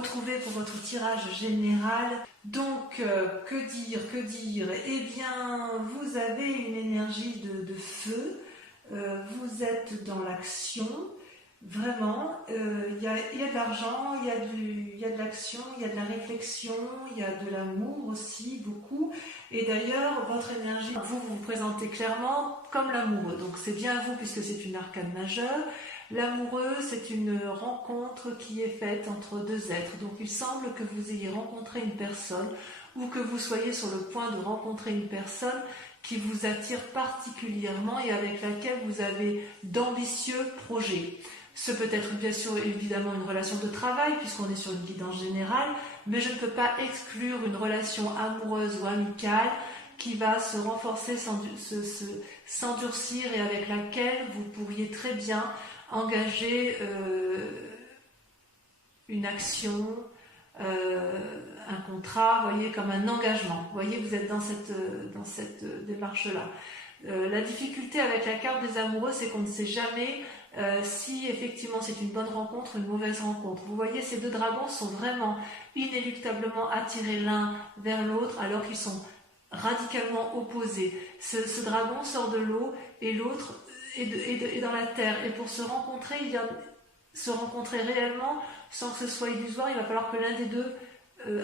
retrouver pour votre tirage général. Donc, que dire? Eh bien, vous avez une énergie de feu, vous êtes dans l'action, vraiment, il y a de l'argent, il y a de l'action, il y a de la réflexion, il y a de l'amour aussi, beaucoup. Et d'ailleurs, votre énergie, vous vous présentez clairement comme l'amoureux. Donc c'est bien vous puisque c'est une arcane majeure. L'amoureux, c'est une rencontre qui est faite entre deux êtres. Donc il semble que vous ayez rencontré une personne ou que vous soyez sur le point de rencontrer une personne qui vous attire particulièrement et avec laquelle vous avez d'ambitieux projets. Ce peut être bien sûr évidemment une relation de travail puisqu'on est sur une guidance générale, mais je ne peux pas exclure une relation amoureuse ou amicale qui va se renforcer, s'endurcir et avec laquelle vous pourriez très bien engager une action, un contrat, voyez, comme un engagement. Vous voyez, vous êtes dans cette démarche-là. La difficulté avec la carte des amoureux, c'est qu'on ne sait jamais si effectivement c'est une bonne rencontre ou une mauvaise rencontre. Vous voyez, ces deux dragons sont vraiment inéluctablement attirés l'un vers l'autre alors qu'ils sont radicalement opposés. Ce dragon sort de l'eau et l'autre est dans la terre. Et pour se rencontrer, se rencontrer réellement sans que ce soit illusoire, il va falloir que l'un des deux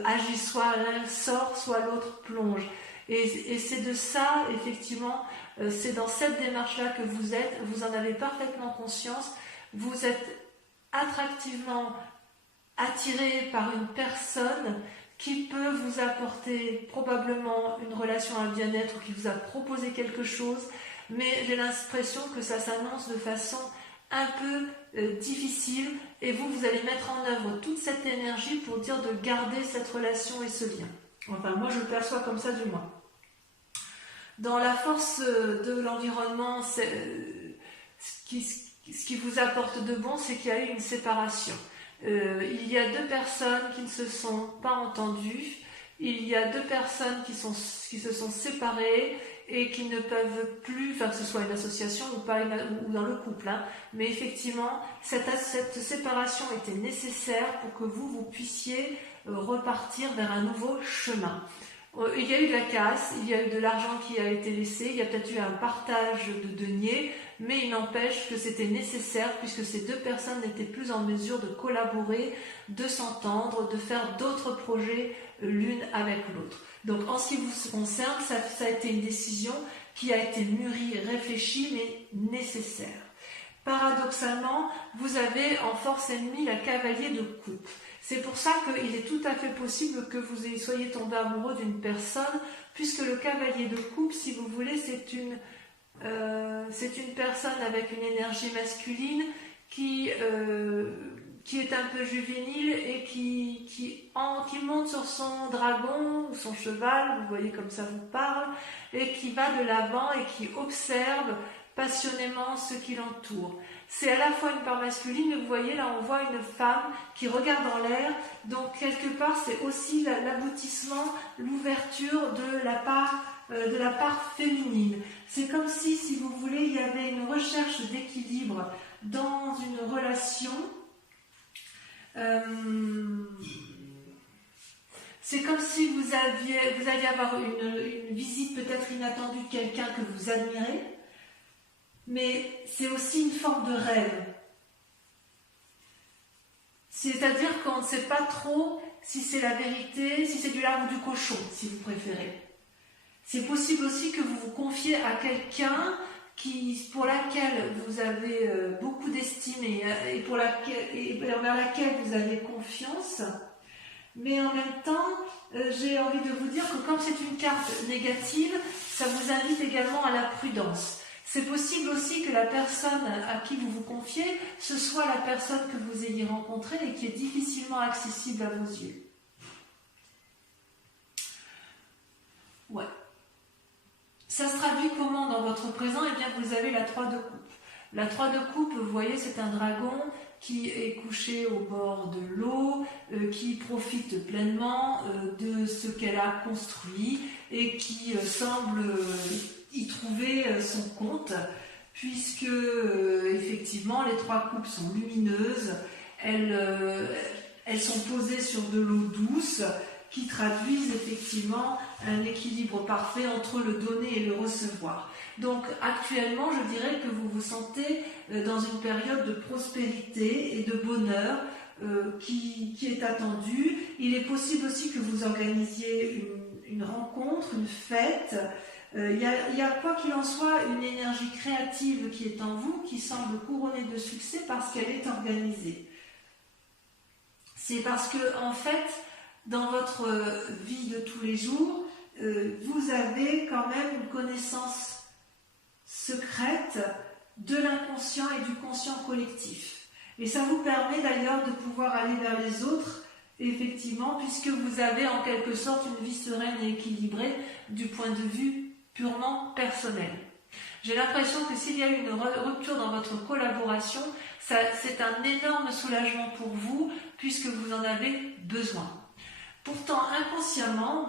agisse, soit l'un sort, soit l'autre plonge. Et c'est de ça, effectivement, c'est dans cette démarche-là que vous êtes, vous en avez parfaitement conscience, vous êtes attractivement attiré par une personne qui peut vous apporter probablement une relation à bien-être ou qui vous a proposé quelque chose, mais j'ai l'impression que ça s'annonce de façon un peu difficile et vous allez mettre en œuvre toute cette énergie pour dire de garder cette relation et ce lien. Enfin, moi je le perçois comme ça du moins. Dans la force de l'environnement, ce qui vous apporte de bon, c'est qu'il y a eu une séparation. Il y a deux personnes qui ne se sont pas entendues, il y a deux personnes qui se sont séparées et qui ne peuvent plus, enfin que ce soit une association ou pas ou dans le couple, hein, mais effectivement cette séparation était nécessaire pour que vous puissiez repartir vers un nouveau chemin. Il y a eu de la casse, il y a eu de l'argent qui a été laissé, il y a peut-être eu un partage de deniers, mais il n'empêche que c'était nécessaire puisque ces deux personnes n'étaient plus en mesure de collaborer, de s'entendre, de faire d'autres projets l'une avec l'autre. Donc en ce qui vous concerne, ça a été une décision qui a été mûrie, réfléchie, mais nécessaire. Paradoxalement, vous avez en force ennemie la cavalier de coupe. C'est pour ça qu'il est tout à fait possible que vous soyez tombé amoureux d'une personne, puisque le cavalier de coupe, si vous voulez, c'est une personne avec une énergie masculine qui est un peu juvénile et qui monte sur son dragon ou son cheval, vous voyez comme ça vous parle, et qui va de l'avant et qui observe passionnément ce qui l'entoure. C'est à la fois une part masculine, mais vous voyez là on voit une femme qui regarde en l'air, donc quelque part c'est aussi l'aboutissement, l'ouverture de la part féminine. C'est comme si vous voulez, il y avait une recherche d'équilibre dans une relation. C'est comme si vous alliez avoir une visite peut-être inattendue de quelqu'un que vous admirez, mais c'est aussi une forme de rêve. C'est-à-dire qu'on ne sait pas trop si c'est la vérité, si c'est du lard ou du cochon, si vous préférez. C'est possible aussi que vous vous confiez à quelqu'un pour laquelle vous avez beaucoup d'estime et vers laquelle vous avez confiance, mais en même temps, j'ai envie de vous dire que comme c'est une carte négative, ça vous invite également à la prudence. C'est possible aussi que la personne à qui vous vous confiez, ce soit la personne que vous ayez rencontrée et qui est difficilement accessible à vos yeux. Ouais. Ça se traduit comment dans votre présent? Eh bien, vous avez la 3 de coupe. La 3 de coupe, vous voyez, c'est un dragon qui est couché au bord de l'eau, qui profite pleinement de ce qu'elle a construit et qui semble y trouver son compte, puisque effectivement les 3 coupes sont lumineuses, elles elles sont posées sur de l'eau douce qui traduisent effectivement un équilibre parfait entre le donner et le recevoir. Donc actuellement, je dirais que vous vous sentez dans une période de prospérité et de bonheur qui est attendue. Il est possible aussi que vous organisiez une rencontre, une fête. Il y a quoi qu'il en soit une énergie créative qui est en vous, qui semble couronnée de succès parce qu'elle est organisée. C'est parce que en fait, dans votre vie de tous les jours, vous avez quand même une connaissance secrète de l'inconscient et du conscient collectif. Et ça vous permet d'ailleurs de pouvoir aller vers les autres, effectivement, puisque vous avez en quelque sorte une vie sereine et équilibrée du point de vue purement personnel. J'ai l'impression que s'il y a une rupture dans votre collaboration, c'est un énorme soulagement pour vous, puisque vous en avez besoin. Pourtant, inconsciemment,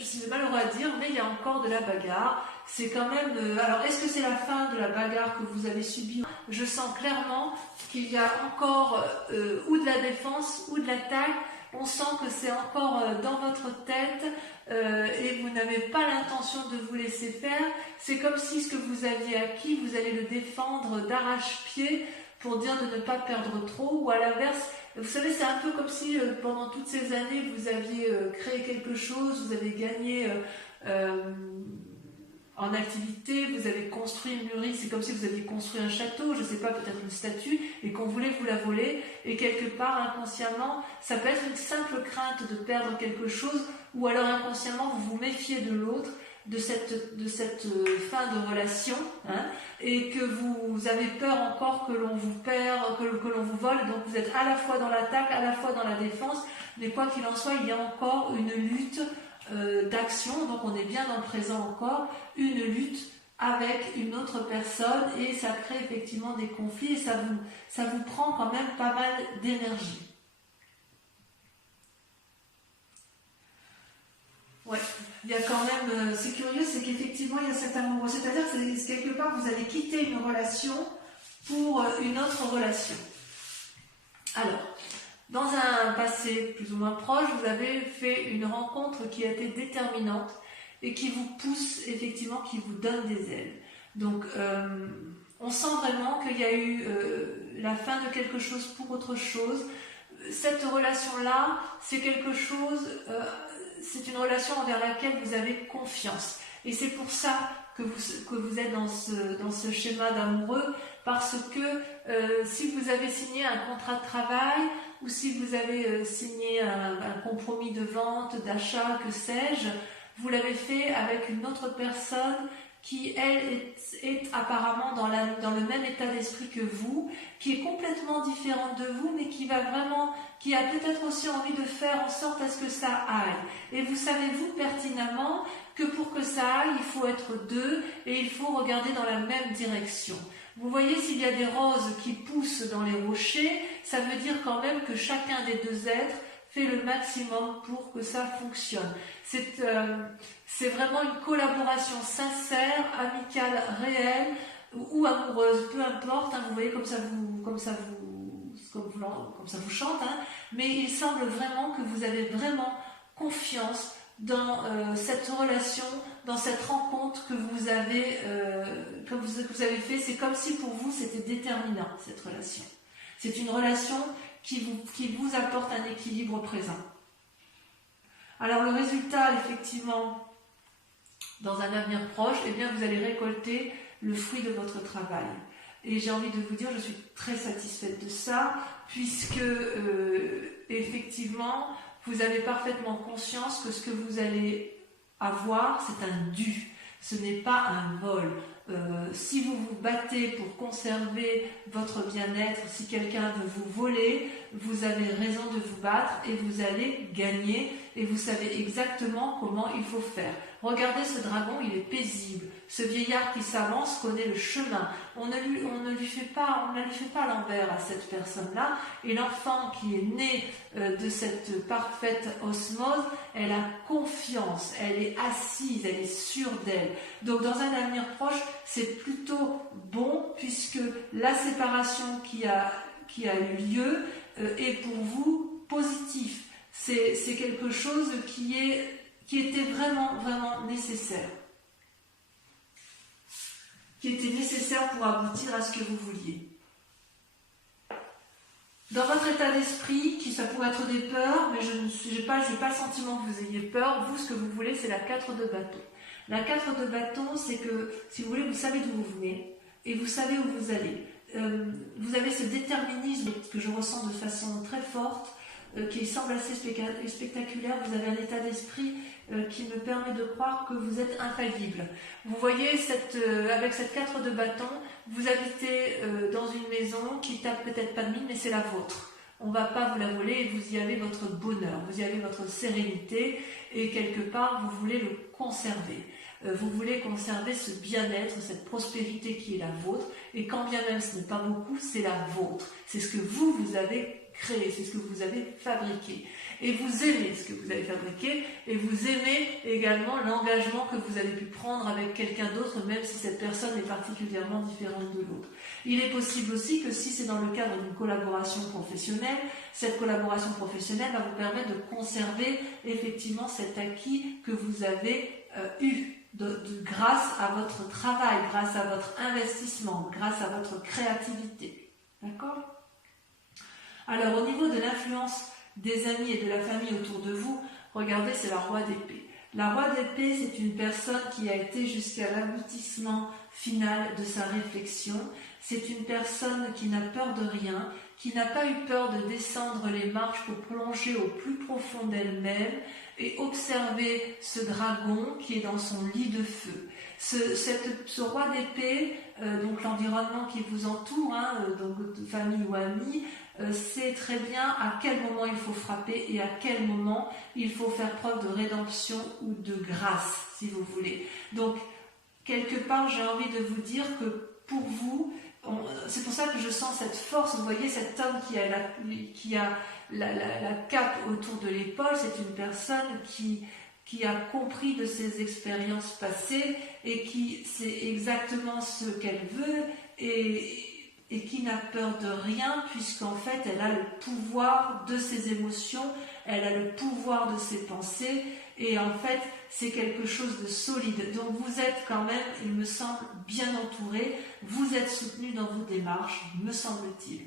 c'est malheureux à dire, mais il y a encore de la bagarre. C'est quand même... alors, est-ce que c'est la fin de la bagarre que vous avez subie? Je sens clairement qu'il y a encore ou de la défense ou de l'attaque. On sent que c'est encore dans votre tête et vous n'avez pas l'intention de vous laisser faire. C'est comme si ce que vous aviez acquis, vous allez le défendre d'arrache-pied pour dire de ne pas perdre trop, ou à l'inverse, vous savez, c'est un peu comme si pendant toutes ces années, vous aviez créé quelque chose, vous avez gagné en activité, vous avez construit, mûri, c'est comme si vous aviez construit un château, je ne sais pas, peut-être une statue, et qu'on voulait vous la voler, et quelque part, inconsciemment, ça peut être une simple crainte de perdre quelque chose, ou alors inconsciemment, vous vous méfiez de l'autre, de cette fin de relation, hein, et que vous avez peur encore que l'on vous perd, que l'on vous vole, donc vous êtes à la fois dans l'attaque, à la fois dans la défense, mais quoi qu'il en soit, il y a encore une lutte d'action, donc on est bien dans le présent encore, une lutte avec une autre personne, et ça crée effectivement des conflits, et ça vous prend quand même pas mal d'énergie. Ouais, il y a quand même, c'est curieux, c'est qu'effectivement il y a cet amour, c'est-à-dire que quelque part vous allez quitter une relation pour une autre relation. Alors, dans un passé plus ou moins proche, vous avez fait une rencontre qui a été déterminante et qui vous pousse effectivement, qui vous donne des ailes. Donc, on sent vraiment qu'il y a eu la fin de quelque chose pour autre chose. Cette relation-là, c'est quelque chose... c'est une relation envers laquelle vous avez confiance. Et c'est pour ça que vous êtes dans ce schéma d'amoureux, parce que si vous avez signé un contrat de travail, ou si vous avez signé un compromis de vente, d'achat, que sais-je, vous l'avez fait avec une autre personne qui, elle, est apparemment dans le même état d'esprit que vous, qui est complètement différente de vous, mais qui a peut-être aussi envie de faire en sorte à ce que ça aille. Et vous savez, vous, pertinemment, que pour que ça aille, il faut être deux, et il faut regarder dans la même direction. Vous voyez, s'il y a des roses qui poussent dans les rochers, ça veut dire quand même que chacun des deux êtres fait le maximum pour que ça fonctionne. C'est vraiment une collaboration sincère, amicale, réelle ou amoureuse, peu importe, hein, vous voyez comme ça vous chante, hein, mais il semble vraiment que vous avez vraiment confiance dans cette relation, dans cette rencontre que vous avez fait. C'est comme si pour vous c'était déterminant, cette relation. C'est une relation qui vous apporte un équilibre présent. Alors le résultat, effectivement, dans un avenir proche, eh bien, vous allez récolter le fruit de votre travail. Et j'ai envie de vous dire, je suis très satisfaite de ça, puisque effectivement, vous avez parfaitement conscience que ce que vous allez avoir, c'est un dû. Ce n'est pas un vol. Si vous vous battez pour conserver votre bien-être, si quelqu'un veut vous voler, vous avez raison de vous battre et vous allez gagner et vous savez exactement comment il faut faire. Regardez ce dragon, il est paisible. Ce vieillard qui s'avance connaît le chemin. On ne lui fait pas l'envers à cette personne-là. Et l'enfant qui est né de cette parfaite osmose, elle a confiance, elle est assise, elle est sûre d'elle. Donc dans un avenir proche, c'est plutôt bon puisque la séparation qui a eu lieu est pour vous positif. C'est quelque chose qui était vraiment, vraiment nécessaire. Qui était nécessaire pour aboutir à ce que vous vouliez. Dans votre état d'esprit, ça pourrait être des peurs, mais je n'ai pas le sentiment que vous ayez peur. Vous, ce que vous voulez, c'est la 4 de bâton. La 4 de bâton, c'est que, si vous voulez, vous savez d'où vous venez et vous savez où vous allez. Vous avez ce déterminisme que je ressens de façon très forte, qui semble assez spectaculaire. Vous avez un état d'esprit qui me permet de croire que vous êtes infaillible. Vous voyez, avec cette 4 de bâton, vous habitez dans une maison qui tape peut-être pas de mine, mais c'est la vôtre. On ne va pas vous la voler et vous y avez votre bonheur, vous y avez votre sérénité et quelque part, vous voulez le conserver. Vous voulez conserver ce bien-être, cette prospérité qui est la vôtre, et quand bien même ce n'est pas beaucoup, c'est la vôtre. C'est ce que vous avez créé, c'est ce que vous avez fabriqué. Et vous aimez ce que vous avez fabriqué, et vous aimez également l'engagement que vous avez pu prendre avec quelqu'un d'autre, même si cette personne est particulièrement différente de l'autre. Il est possible aussi que si c'est dans le cadre d'une collaboration professionnelle, cette collaboration professionnelle va vous permettre de conserver effectivement cet acquis que vous avez eu. Grâce à votre travail, grâce à votre investissement, grâce à votre créativité. D'accord ? Alors, au niveau de l'influence des amis et de la famille autour de vous, regardez, c'est la roi d'épée. La roi d'épée, c'est une personne qui a été jusqu'à l'aboutissement final de sa réflexion. C'est une personne qui n'a peur de rien, qui n'a pas eu peur de descendre les marches pour plonger au plus profond d'elle-même et observer ce dragon qui est dans son lit de feu. Ce roi d'épée, donc l'environnement qui vous entoure, donc de famille ou amis, sait très bien à quel moment il faut frapper et à quel moment il faut faire preuve de rédemption ou de grâce, si vous voulez. Donc, quelque part, j'ai envie de vous dire que pour vous, c'est pour ça que je sens cette force. Vous voyez cet homme qui a la cape autour de l'épaule, c'est une personne qui a compris de ses expériences passées et qui sait exactement ce qu'elle veut et qui n'a peur de rien, puisqu'en fait elle a le pouvoir de ses émotions, elle a le pouvoir de ses pensées, et en fait c'est quelque chose de solide. Donc vous êtes quand même, il me semble, bien entouré, vous êtes soutenu dans vos démarches, me semble-t-il.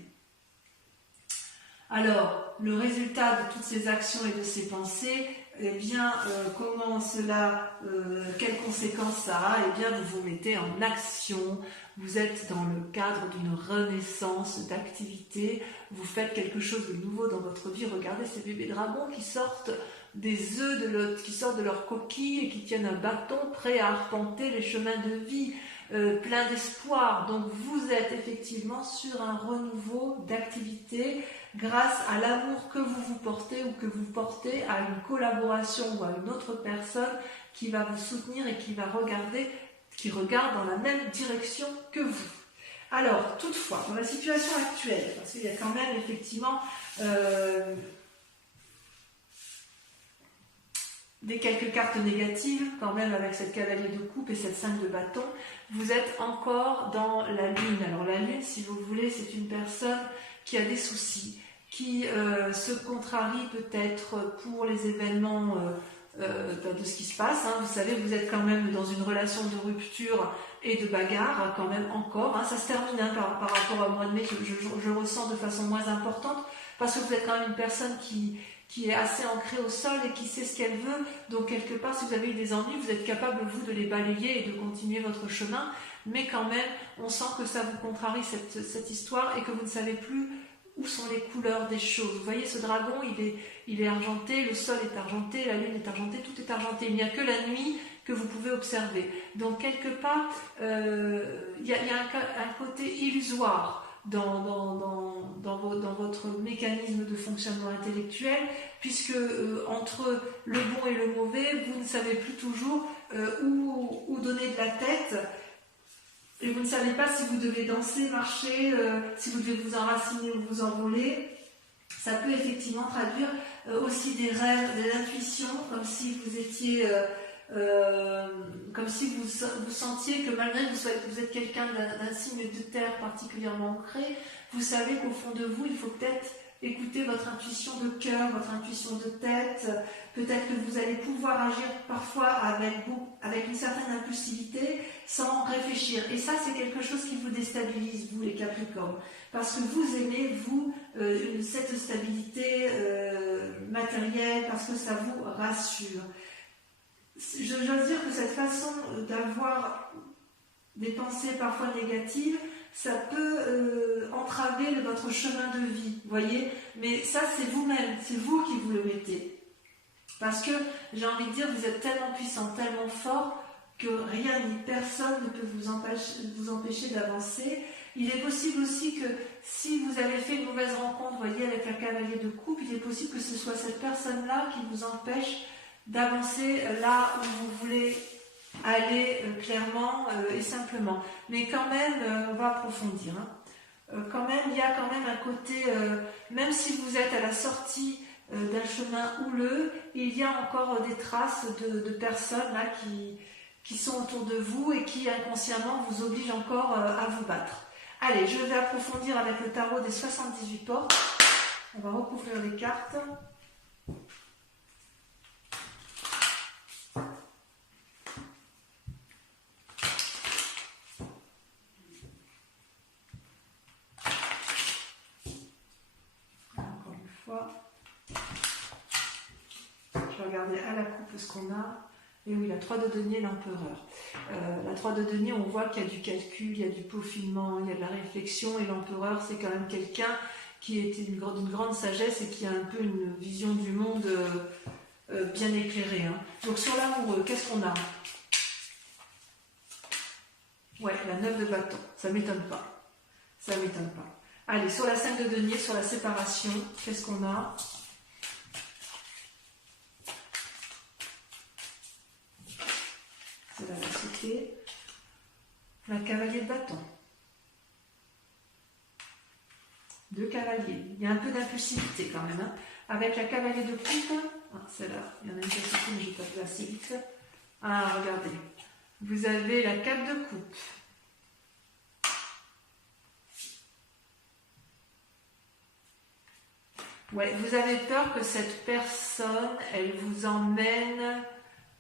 Alors, le résultat de toutes ces actions et de ces pensées, eh bien, comment cela, quelles conséquences ça a? Eh bien, vous vous mettez en action, vous êtes dans le cadre d'une renaissance d'activité, vous faites quelque chose de nouveau dans votre vie. Regardez ces bébés dragons qui sortent des œufs, qui sortent de leur coquille et qui tiennent un bâton prêt à arpenter les chemins de vie, plein d'espoir. Donc, vous êtes effectivement sur un renouveau d'activité, grâce à l'amour que vous vous portez ou que vous portez à une collaboration ou à une autre personne qui va vous soutenir et qui regarde dans la même direction que vous. Alors, toutefois, dans la situation actuelle, parce qu'il y a quand même effectivement quelques cartes négatives, quand même avec cette cavalier de coupe et cette 5 de bâton, vous êtes encore dans la lune. Alors la lune, si vous voulez, c'est une personne qui a des soucis, qui se contrarie peut-être pour les événements de ce qui se passe. Vous savez, vous êtes quand même dans une relation de rupture et de bagarre, quand même encore. Ça se termine par rapport au mois de mai, que je ressens de façon moins importante, parce que vous êtes quand même une personne qui est assez ancrée au sol et qui sait ce qu'elle veut. Donc quelque part, si vous avez eu des ennuis, vous êtes capable, vous, de les balayer et de continuer votre chemin. Mais quand même, on sent que ça vous contrarie cette histoire et que vous ne savez plus où sont les couleurs des choses. Vous voyez, ce dragon, il est argenté, le sol est argenté, la lune est argentée, tout est argenté. Il n'y a que la nuit que vous pouvez observer. Donc quelque part, il y a un côté illusoire dans votre mécanisme de fonctionnement intellectuel, puisque entre le bon et le mauvais, vous ne savez plus toujours où donner de la tête, et vous ne savez pas si vous devez danser, marcher, si vous devez vous enraciner ou vous envoler. Ça peut effectivement traduire aussi des rêves, des intuitions, comme si vous étiez... comme si vous sentiez que malgré que vous êtes quelqu'un d'un signe de terre particulièrement ancré, vous savez qu'au fond de vous, il faut peut-être écouter votre intuition de cœur, votre intuition de tête. Peut-être que vous allez pouvoir agir parfois avec une certaine impulsivité sans réfléchir. Et ça, c'est quelque chose qui vous déstabilise, vous les Capricornes. Parce que vous aimez, vous, cette stabilité matérielle, parce que ça vous rassure. J'ose dire que cette façon d'avoir des pensées parfois négatives, ça peut entraver votre chemin de vie, voyez. Mais ça, c'est vous-même, c'est vous qui vous le mettez. Parce que, j'ai envie de dire, vous êtes tellement puissant, tellement fort, que rien ni personne ne peut vous empêcher d'avancer. Il est possible aussi que, si vous avez fait une mauvaise rencontre, voyez, avec un cavalier de coupe, il est possible que ce soit cette personne-là qui vous empêche d'avancer là où vous voulez aller clairement et simplement. Mais quand même, on va approfondir. Quand même, il y a quand même un côté, même si vous êtes à la sortie d'un chemin houleux, il y a encore des traces de personnes là qui sont autour de vous et qui inconsciemment vous obligent encore à vous battre. Allez, je vais approfondir avec le tarot des 78 portes. On va recouvrir les cartes. Je vais regarder à la coupe ce qu'on a. Et oui, la 3 de denier, l'empereur. La 3 de denier, on voit qu'il y a du calcul, il y a du peaufinement, il y a de la réflexion. Et l'empereur, c'est quand même quelqu'un qui est d'une grande sagesse et qui a un peu une vision du monde bien éclairée. Donc sur l'amoureux, qu'est-ce qu'on a? Ouais, la 9 de bâton. Ça ne m'étonne pas. Ça ne m'étonne pas. Allez, sur la 5 de denier, sur la séparation, qu'est-ce qu'on a? C'est la lassitude. La cavalier de bâton. 2 cavaliers. Il y a un peu d'impulsivité quand même. Avec la cavalier de coupe, celle-là, il y en a une petite, mais je vais pas faire assez vite. Ah, regardez. Vous avez la 4 de coupe. Ouais, vous avez peur que cette personne, elle vous emmène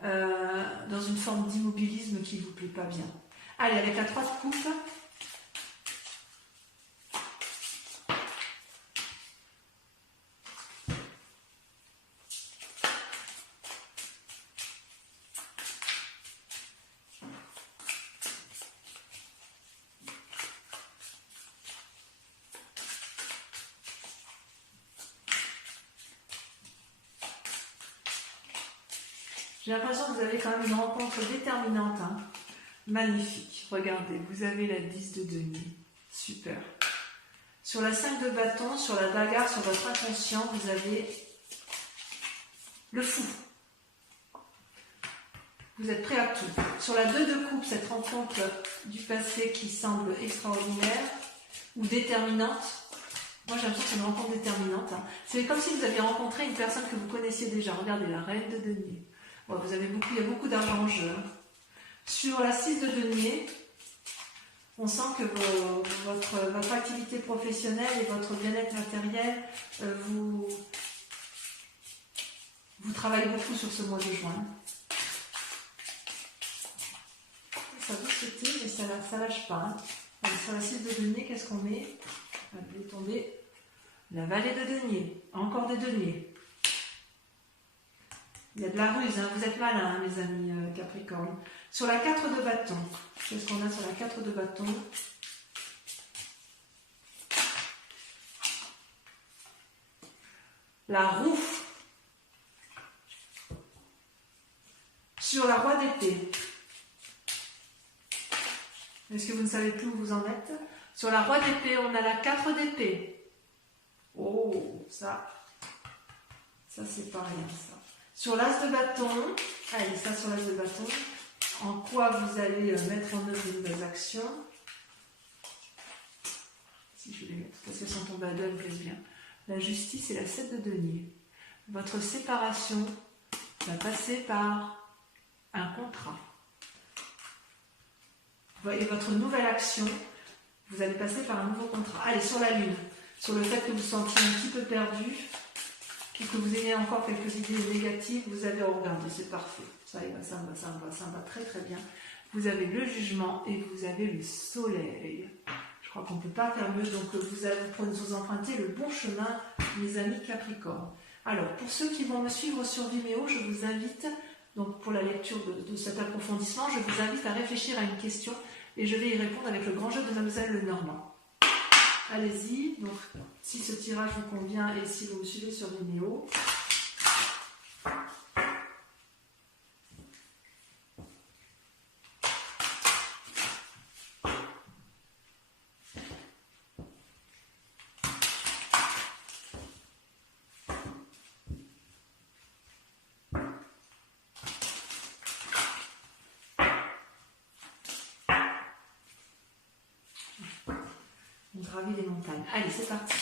dans une forme d'immobilisme qui ne vous plaît pas bien. Allez, avec la 3 de coupe. J'ai l'impression que vous avez quand même une rencontre déterminante. Magnifique. Regardez, vous avez la 10 de denier. Super. Sur la 5 de bâton, sur la bagarre, sur votre inconscient, vous avez le fou. Vous êtes prêt à tout. Sur la 2 de coupe, cette rencontre du passé qui semble extraordinaire ou déterminante. Moi, j'ai l'impression que c'est une rencontre déterminante. C'est comme si vous aviez rencontré une personne que vous connaissiez déjà. Regardez, la reine de denier. Bon, il y a beaucoup d'argent en jeu. Sur la 6 de denier, on sent que votre activité professionnelle et votre bien-être matériel, vous travaillez beaucoup sur ce mois de juin. Ça vous sauter, mais ça lâche pas. Allez, sur la 6 de denier, qu'est-ce qu'on met? Allez, tomber. La vallée de denier. Encore des deniers. Il y a de la ruse, vous êtes malins, mes amis Capricorne. Sur la 4 de bâton, qu'est-ce qu'on a sur la 4 de bâton? La roue. Sur la roi d'épée. Est-ce que vous ne savez plus où vous en êtes? Sur la roi d'épée, on a la 4 d'épée. Oh, ça c'est pas rien, ça. Sur l'as de bâton, allez, ça sur l'as de bâton, en quoi vous allez mettre en œuvre de nouvelles actions. Si je vais les mettre, parce qu'elles sont tombées à deux, elles me plaisent bien. La justice et la 7 de denier. Votre séparation va passer par un contrat. Et votre nouvelle action, vous allez passer par un nouveau contrat. Allez, sur la lune. sur le fait que vous vous sentiez un petit peu perdu, puis que vous ayez encore quelques idées négatives, vous avez regardé, c'est parfait. Ça y va, ça me va, ça me va, ça me va très très bien. Vous avez le jugement et vous avez le soleil. Je crois qu'on ne peut pas faire mieux, donc vous empruntez le bon chemin, mes amis Capricorne. Alors, pour ceux qui vont me suivre sur Vimeo, je vous invite, donc pour la lecture de cet approfondissement, je vous invite à réfléchir à une question et je vais y répondre avec le grand jeu de Mademoiselle Lenormand. Allez-y, donc si ce tirage vous convient et si vous me suivez sur Vimeo. On gravit les montagnes. Allez, c'est parti.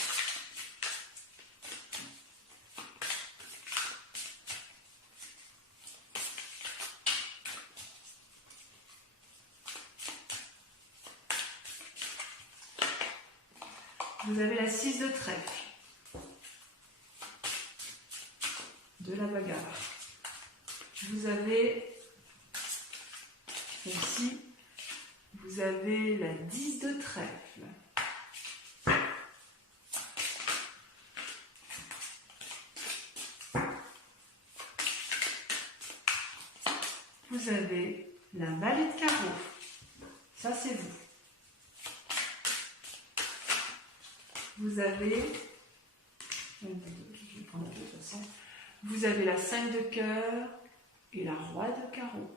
Vous avez la 6 de trèfle, de la bagarre. Vous avez ici, vous avez la 10 de trèfle. Vous avez la vallée de carreau. Ça, c'est vous. Vous avez, je vais prendre de toute façon, vous avez la 5 de cœur et la roi de carreau.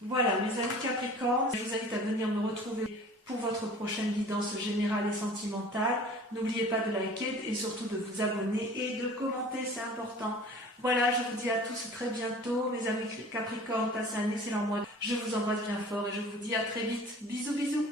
Voilà, mes amis Capricorne, je vous invite à venir me retrouver pour votre prochaine guidance générale et sentimentale. N'oubliez pas de liker et surtout de vous abonner et de commenter, c'est important. Voilà, je vous dis à tous très bientôt, mes amis Capricorne, passez un excellent mois. Je vous embrasse bien fort et je vous dis à très vite. Bisous, bisous.